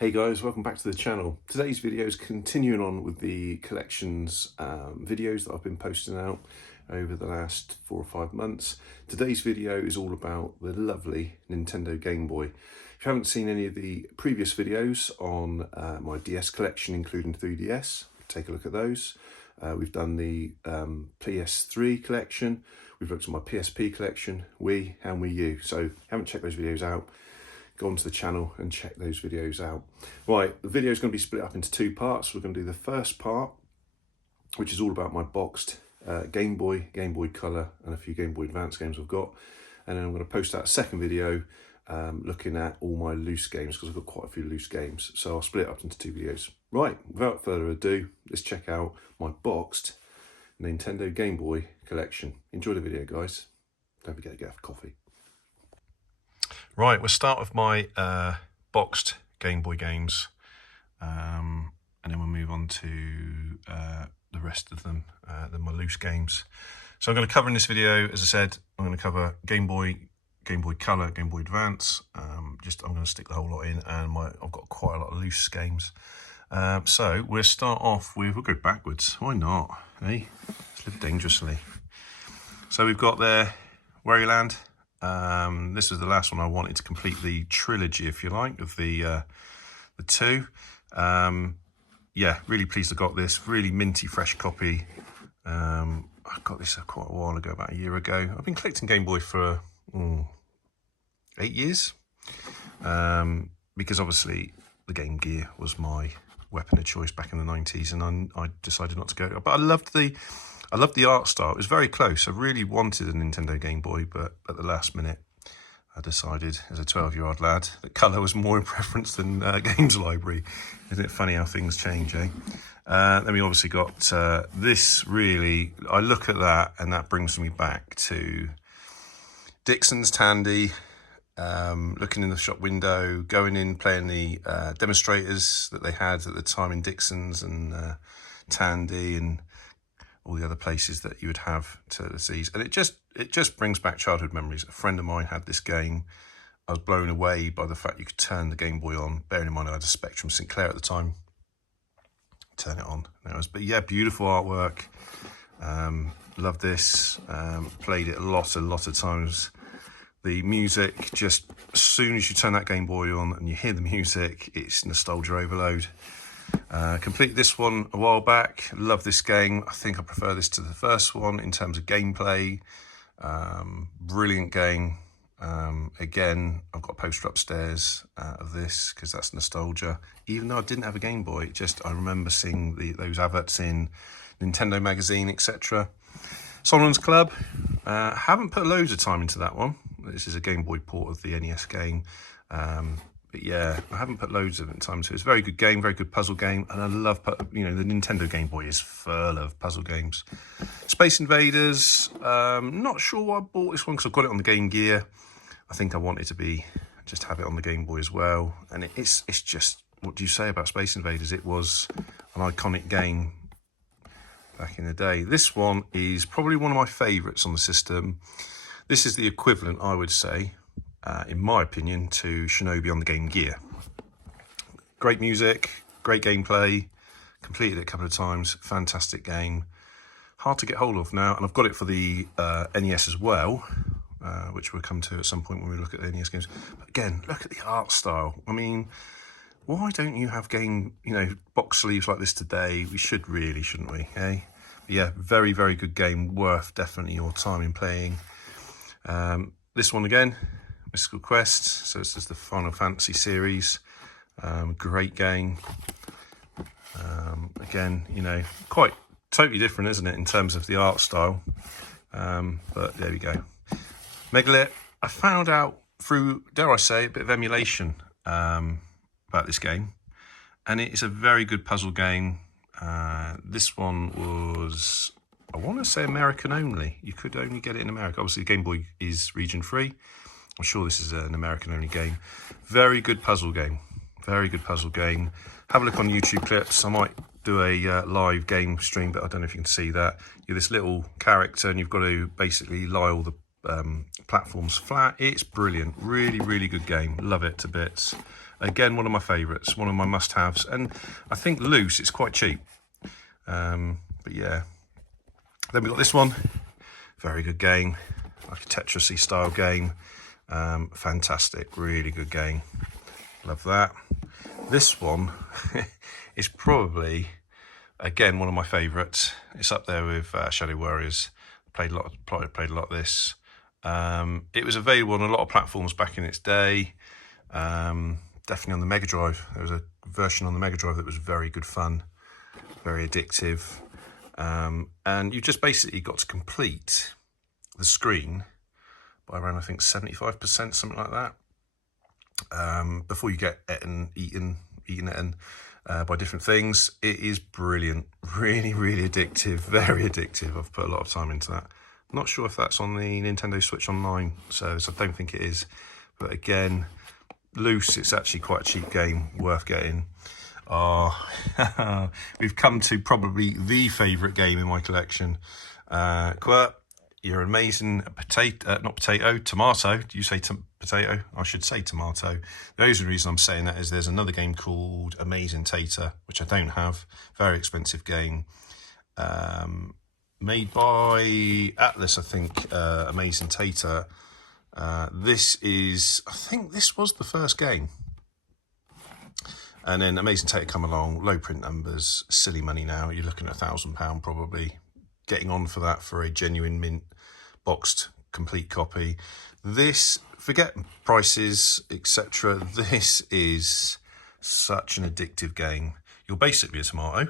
Hey guys, welcome back to the channel. Today's video is continuing on with the collections videos that I've been posting out over the last 4 or 5 months. Today's video is all about the lovely Nintendo Game Boy. If you haven't seen any of the previous videos on my DS collection, including 3DS, take a look at those. We've done the PS3 collection, we've looked at my PSP collection, Wii and Wii U. So if you haven't checked those videos out, go onto the channel and check those videos out. Right, the video is going to be split up into 2 parts. We're going to do the first part, which is all about my boxed Game Boy, Game Boy Color, and a few Game Boy Advance games I've got. And then I'm going to post out a second video looking at all my loose games, because I've got quite a few loose games. So I'll split it up into 2 videos. Right, without further ado, let's check out my boxed Nintendo Game Boy collection. Enjoy the video, guys. Don't forget to get a coffee. Right, we'll start with my boxed Game Boy games, and then we'll move on to the rest of them, then my loose games. So I'm going to cover in this video, as I said, I'm going to cover Game Boy, Game Boy Color, Game Boy Advance. I'm going to stick the whole lot in, and I've got quite a lot of loose games. So we'll start off with, we'll go backwards. Why not? Hey, let's live dangerously. So we've got there Wario Land. This was the last one I wanted to complete the trilogy, if you like, of the 2. Yeah, really pleased I got this. Really minty, fresh copy. I got this quite a while ago, about a year ago. I've been collecting Game Boy for 8 years, because obviously the Game Gear was my weapon of choice back in the 90s, and I decided not to go. But I loved the art style. It was very close. I really wanted a Nintendo Game Boy, but at the last minute, I decided, as a 12-year-old lad, that colour was more in preference than games library. Isn't it funny how things change, eh? Then we obviously got this. Really, I look at that, and that brings me back to Dixon's Tandy, looking in the shop window, going in, playing the demonstrators that they had at the time in Dixon's and Tandy and all the other places that you would have to see. And it just brings back childhood memories. A friend of mine had this game. I was blown away by the fact you could turn the Game Boy on. Bearing in mind I had a Spectrum Sinclair at the time. Turn it on. But yeah, beautiful artwork. Love this. Played it a lot of times. The music, just as soon as you turn that Game Boy on and you hear the music, it's nostalgia overload. Completed this one a while back. Love this game. I think I prefer this to the first one in terms of gameplay. Brilliant game. Again, I've got a poster upstairs of this because that's nostalgia. Even though I didn't have a Game Boy, I remember seeing those adverts in Nintendo magazine, etc. Solomon's Club. Haven't put loads of time into that one. This is a Game Boy port of the NES game. But yeah, I haven't put loads of time into it. It's a very good game, very good puzzle game, and I love, the Nintendo Game Boy is full of puzzle games. Space Invaders, not sure why I bought this one because I've got it on the Game Gear. I think I wanted to just have it on the Game Boy as well. And it's just, what do you say about Space Invaders? It was an iconic game back in the day. This one is probably one of my favourites on the system. This is the equivalent, I would say, in my opinion, to Shinobi on the Game Gear. Great music, great gameplay, completed it a couple of times, fantastic game. Hard to get hold of now, and I've got it for the NES as well, which we'll come to at some point when we look at the NES games. But again, look at the art style. I mean, why don't you have box sleeves like this today? We should really, shouldn't we, eh? But yeah, very, very good game, worth definitely your time in playing. This one again, Mystical Quest, so this is the Final Fantasy series. Great game. Again, quite totally different, isn't it, in terms of the art style? But there we go. Megalith, I found out through, dare I say, a bit of emulation about this game, and it is a very good puzzle game. This one was, I want to say, American only. You could only get it in America. Obviously, Game Boy is region free. I'm sure this is an American-only game. Very good puzzle game. Very good puzzle game. Have a look on YouTube clips. I might do a live game stream, but I don't know if you can see that. You're this little character, and you've got to basically lie all the platforms flat. It's brilliant. Really, really good game. Love it to bits. Again, one of my favourites, one of my must-haves. And I think loose, it's quite cheap. But yeah. Then we got this one. Very good game. Like a Tetris-y style game. Fantastic, really good game. Love that. This one is probably, again, one of my favourites. It's up there with Shadow Warriors. Played a lot of this. It was available on a lot of platforms back in its day. Definitely on the Mega Drive. There was a version on the Mega Drive that was very good fun, very addictive. And you just basically got to complete the screen by around, I think, 75%, something like that, before you get eaten by different things. It is brilliant, really, really addictive, very addictive. I've put a lot of time into that. Not sure if that's on the Nintendo Switch Online service. I don't think it is. But again, loose, it's actually quite a cheap game, worth getting. We've come to probably the favourite game in my collection. Quirt, you're an amazing tomato. Do you say potato? I should say tomato. The only reason I'm saying that is there's another game called Amazing Tater, which I don't have. Very expensive game. Made by Atlas, I think, Amazing Tater. This is, I think this was the first game. And then Amazing Tater come along, low print numbers, silly money now. You're looking at £1,000 probably. Getting on for that for a genuine mint boxed complete copy. This, forget prices, etc. This is such an addictive game. You're basically a tomato.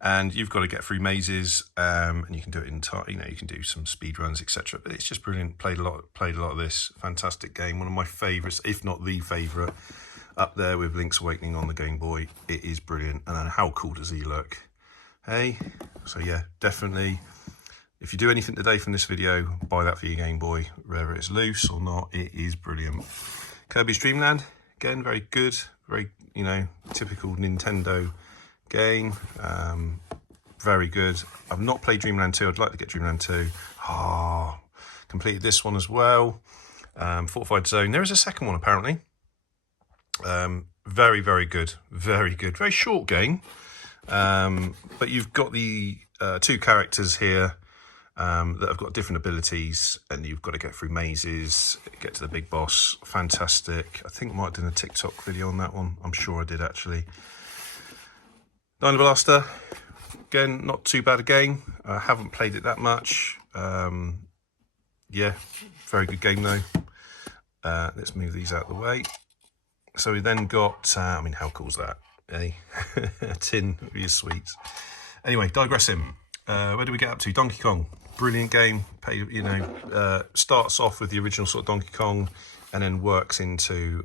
And you've got to get through mazes, and you can do it in time. You know, you can do some speed runs, etc. But it's just brilliant. Played a lot of this. Fantastic game. One of my favourites, if not the favourite, up there with Link's Awakening on the Game Boy. It is brilliant. And then how cool does he look? Hey, so yeah, definitely. If you do anything today from this video, buy that for your Game Boy, whether it's loose or not. It is brilliant. Kirby's Dream Land, again, very good. Very, you know, typical Nintendo game. Very good. I've not played Dreamland 2. I'd like to get Dreamland 2. Completed this one as well. Fortified Zone. There is a second one apparently. Very, very good. Very good. Very short game. But you've got the two characters here that have got different abilities, and you've got to get through mazes, get to the big boss. Fantastic. I think I might have done a TikTok video on that one. I'm sure I did actually. Dino Blaster, again, not too bad a game. I haven't played it that much. Yeah, very good game though. Let's move these out of the way. So we then got, I mean, how cool is that? Eh? A tin of your sweets. Anyway, digressing. Where do we get up to? Donkey Kong, brilliant game. Starts off with the original sort of Donkey Kong, and then works into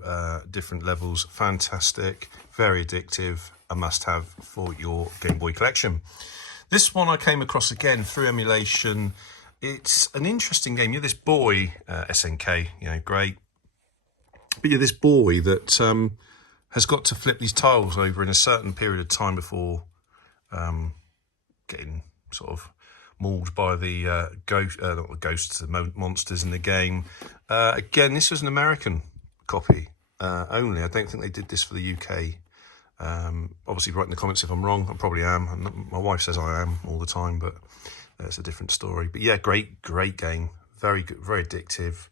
different levels. Fantastic, very addictive. A must-have for your Game Boy collection. This one I came across again through emulation. It's an interesting game. You're this boy, SNK, you know, great. But you're this boy that has got to flip these tiles over in a certain period of time before getting sort of mauled by the not the ghosts, the monsters in the game. Again, this was an American copy only. I don't think they did this for the UK. Obviously, write in the comments if I'm wrong. I probably am. My wife says I am all the time, but it's a different story. But yeah, great game. Very good, very addictive.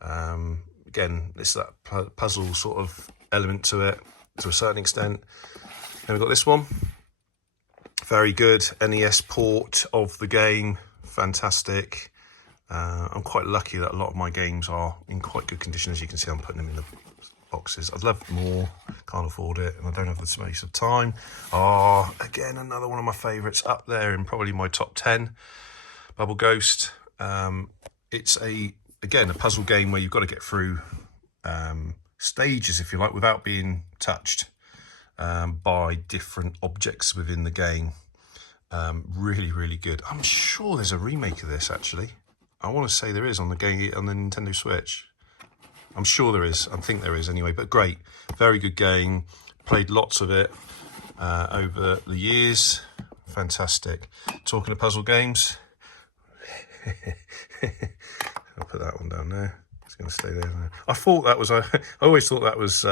Again, it's that puzzle sort of element to it to a certain extent. Then we've got this one. Very good NES port of the game. Fantastic. I'm quite lucky that a lot of my games are in quite good condition. As you can see, I'm putting them in the boxes. I'd love more, can't afford it, and I don't have the space of time. Again, another one of my favourites, up there in probably my top 10. Bubble Ghost. It's again a puzzle game where you've got to get through stages, if you like, without being touched by different objects within the game. Really, really good. I'm sure there's a remake of this actually. I want to say there is on the Nintendo Switch. I'm sure there is. I think there is anyway, but great. Very good game. Played lots of it over the years. Fantastic. Talking of puzzle games. I'll put that one down there. It's going to stay there. I thought that was, I always thought that was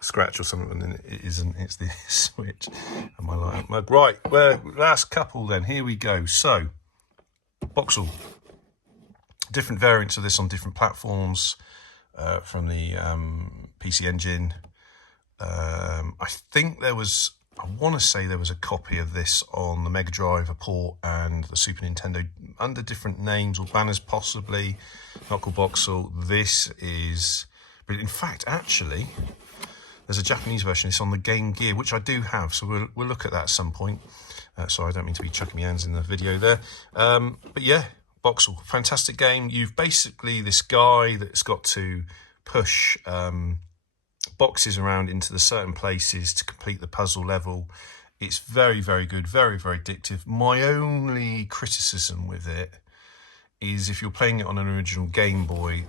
scratch or something, and it isn't. It's the switch and my light mug. Right, well, last couple then. Here we go. So, Boxall. Different variants of this on different platforms from the PC Engine. I think there was, I want to say there was a copy of this on the Mega Drive, a port, and the Super Nintendo under different names or banners possibly. Not called Boxall. This is, but in fact, actually, there's a Japanese version. It's on the Game Gear, which I do have, so we'll look at that at some point. Sorry, I don't mean to be chucking my hands in the video there. But yeah, Boxall, fantastic game. You've basically this guy that's got to push boxes around into the certain places to complete the puzzle level. It's very, very good, very, very addictive. My only criticism with it is if you're playing it on an original Game Boy,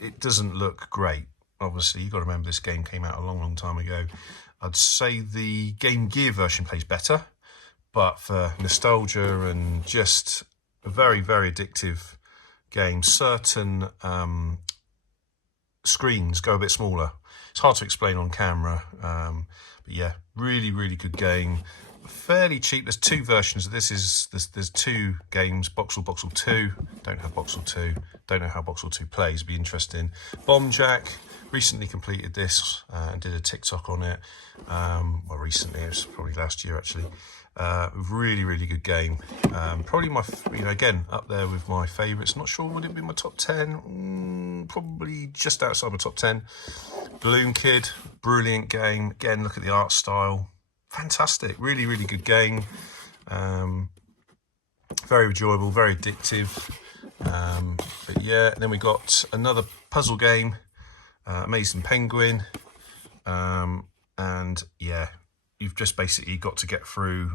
it doesn't look great. Obviously, you've got to remember this game came out a long, long time ago. I'd say the Game Gear version plays better, but for nostalgia and just a very, very addictive game, certain screens go a bit smaller. It's hard to explain on camera, but yeah, really, really good game. Fairly cheap. There's two versions of this. There's two games, Boxall, Boxall 2. Don't have Boxall 2. Don't know how Boxall 2 plays. Be interesting. Bomb Jack. Recently completed this and did a TikTok on it. Well, recently, it was probably last year actually. Really, really good game. Probably my, again, up there with my favourites. Not sure would it be my top 10. Probably just outside my top 10. Balloon Kid, brilliant game. Again, look at the art style. Fantastic, really, really good game. Very enjoyable, very addictive. But yeah, then we got another puzzle game, Amazing Penguin. And yeah, you've just basically got to get through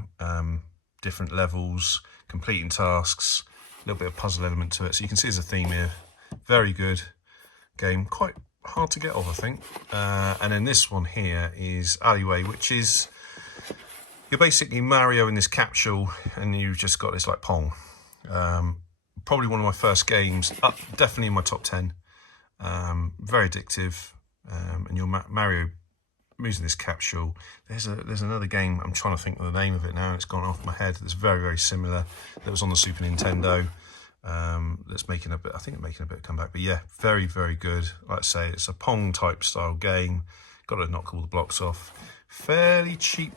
different levels, completing tasks, a little bit of puzzle element to it. So you can see there's a theme here. Very good game, quite hard to get off, I think. And then this one here is Alleyway, which is, you're basically Mario in this capsule and you've just got this like Pong. Probably one of my first games, definitely in my top 10. Very addictive. And you're Mario using this capsule. There's another game, I'm trying to think of the name of it now, it's gone off my head, that's very, very similar, that was on the Super Nintendo. That's making a bit, I think it's making a bit of comeback, but yeah, very, very good. Like I say, it's a Pong type style game. Got to knock all the blocks off. Fairly cheap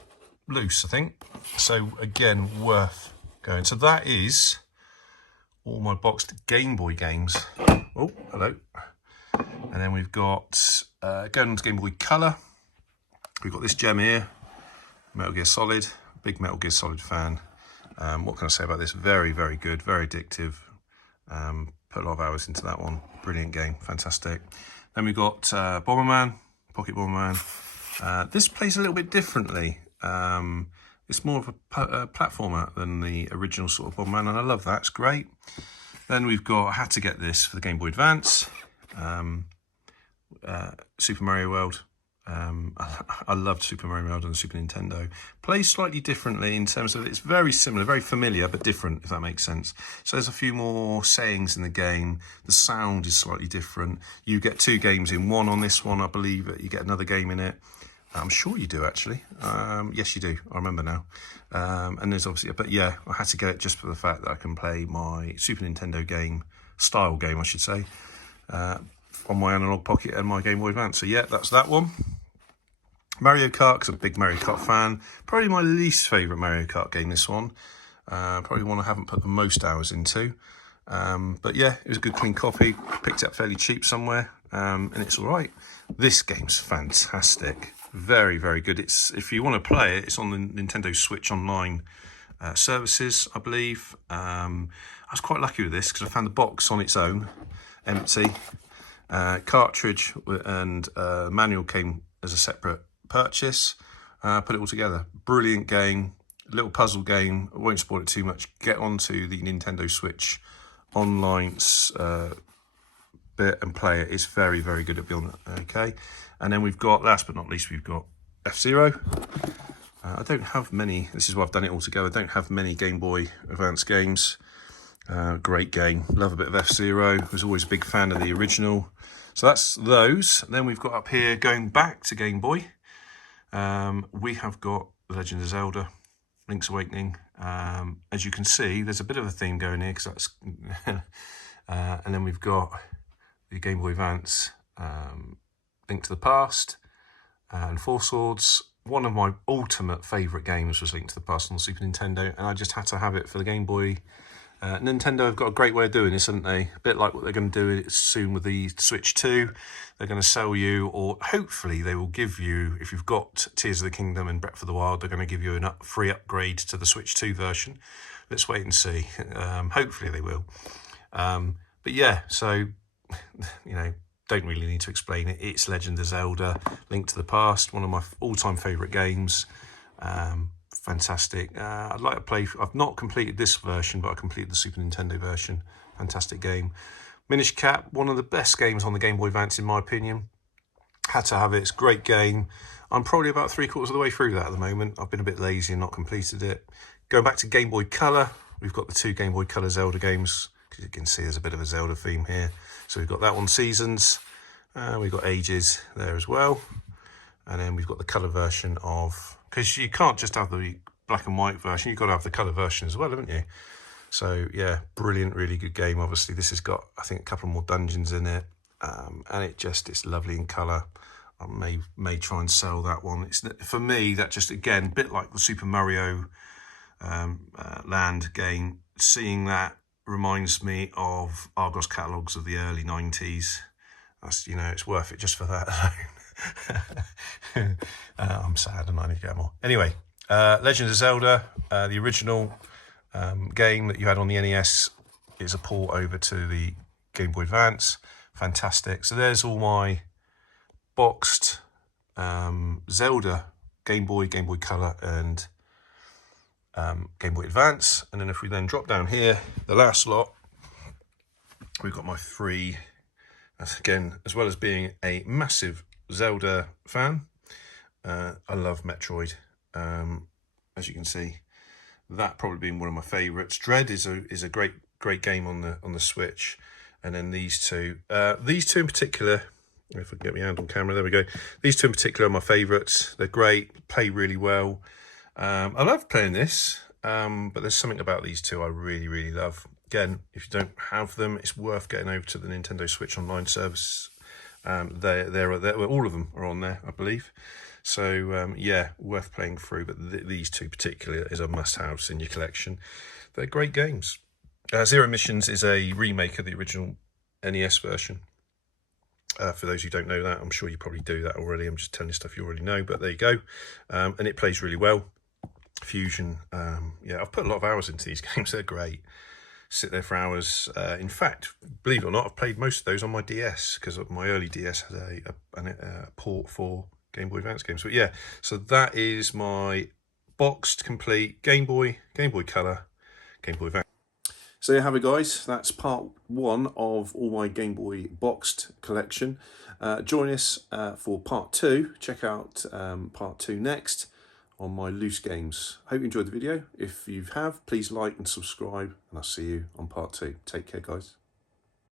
loose, I think. So again, worth going. So that is all my boxed Game Boy games. Oh, hello. And then we've got, going on to Game Boy Color. We've got this gem here, Metal Gear Solid. Big Metal Gear Solid fan. What can I say about this? Very, very good, very addictive. Put a lot of hours into that one. Brilliant game, fantastic. Then we've got Bomberman, Pocket Bomberman. This plays a little bit differently. It's more of a platformer than the original sort of Bomberman, and I love that, it's great. Then we've got, I had to get this for the Game Boy Advance, Super Mario World. I loved Super Mario World on the Super Nintendo. Plays slightly differently in terms of it's very similar, very familiar, but different, if that makes sense. So there's a few more sayings in the game. The sound is slightly different. You get two games in one on this one, I believe. You get another game in it. I'm sure you do, actually. Yes, you do. I remember now. And there's obviously, but yeah, I had to get it just for the fact that I can play my Super Nintendo game, style game, I should say, on my Analog Pocket and my Game Boy Advance. So yeah, that's that one. Mario Kart, because I'm a big Mario Kart fan. Probably my least favourite Mario Kart game, this one. Probably one I haven't put the most hours into. But yeah, it was a good clean copy. Picked it up fairly cheap somewhere, and it's all right. This game's fantastic. Very, very good. It's, if you want to play it, it's on the Nintendo Switch Online services, I believe. I was quite lucky with this because I found the box on its own, empty. Cartridge and manual came as a separate purchase. Put it all together. Brilliant game, little puzzle game. I won't spoil it too much. Get onto the Nintendo Switch Online bit and play it. It's very, very good at building it. Okay, and then we've got, last but not least, we've got F-Zero. I don't have many, this is why I've done it all together. I don't have many Game Boy Advance games. Great game. Love a bit of F-Zero. Was always a big fan of the original. So that's those. Then we've got up here, going back to Game Boy, we have got The Legend of Zelda, Link's Awakening. As you can see, there's a bit of a theme going here, because that's and then we've got the Game Boy Advance, Link to the Past, and Four Swords. One of my ultimate favourite games was Link to the Past on the Super Nintendo, and I just had to have it for the Game Boy. Nintendo have got a great way of doing this, haven't they? A bit like what they're going to do soon with the Switch 2. They're going to sell you, or hopefully they will give you, if you've got Tears of the Kingdom and Breath of the Wild, they're going to give you a free upgrade to the Switch 2 version. Let's wait and see. Hopefully they will. But yeah, so, you know, don't really need to explain it. It's Legend of Zelda, Link to the Past, one of my all-time favourite games. Fantastic. I'd like to play. I've not completed this version, but I completed the Super Nintendo version. Fantastic game. Minish Cap, one of the best games on the Game Boy Advance in my opinion. Had to have it. It's a great game. I'm probably about 3/4 of the way through that at the moment. I've been a bit lazy and not completed it. Going back to Game Boy Color, we've got the two Game Boy Color Zelda games. As you can see, there's a bit of a Zelda theme here. So we've got that one, Seasons. We've got Ages there as well. And then we've got the colour version of, because you can't just have the black and white version, you've got to have the colour version as well, haven't you? So yeah, brilliant, really good game. Obviously this has got, I think, a couple more dungeons in it, and it's lovely in colour. I may try and sell that one. It's, for me, that just, again, a bit like the Super Mario Land game, seeing that reminds me of Argos catalogues of the early 90s. That's, you know, it's worth it just for that alone. I'm sad and I need to get more. Anyway, Legend of Zelda, the original game that you had on the NES, is a port over to the Game Boy Advance. Fantastic. So there's all my boxed Zelda Game Boy Color, and Game Boy Advance. And then if we then drop down here, the last lot, we've got my three. That's, again, as well as being a massive Zelda fan, I love Metroid. As you can see, that probably being one of my favourites. Dread is a great game on the Switch, and then these two in particular. If I can get my hand on camera, there we go. These two in particular are my favourites. They're great, play really well. I love playing this, but there's something about these two I really love. Again, if you don't have them, it's worth getting over to the Nintendo Switch Online service. They're all of them are on there, I believe. So yeah, worth playing through. But these two particularly is a must-have in your collection. They're great games. Zero Missions is a remake of the original NES version. For those who don't know that, I'm sure you probably do that already. I'm just telling you stuff you already know, but there you go. And it plays really well. Fusion, yeah, I've put a lot of hours into these games. They're great. Sit there for hours. In fact, believe it or not, I've played most of those on my DS, because my early DS had a port for Game Boy Advance games. But yeah, so that is my boxed, complete Game Boy Color, Game Boy Advance. So there you have it, guys. That's part one of all my Game Boy boxed collection. Join us for part two. Check out part two next on my loose games. Hope you enjoyed the video. If you have, please like and subscribe, and I'll see you on part two. Take care, guys.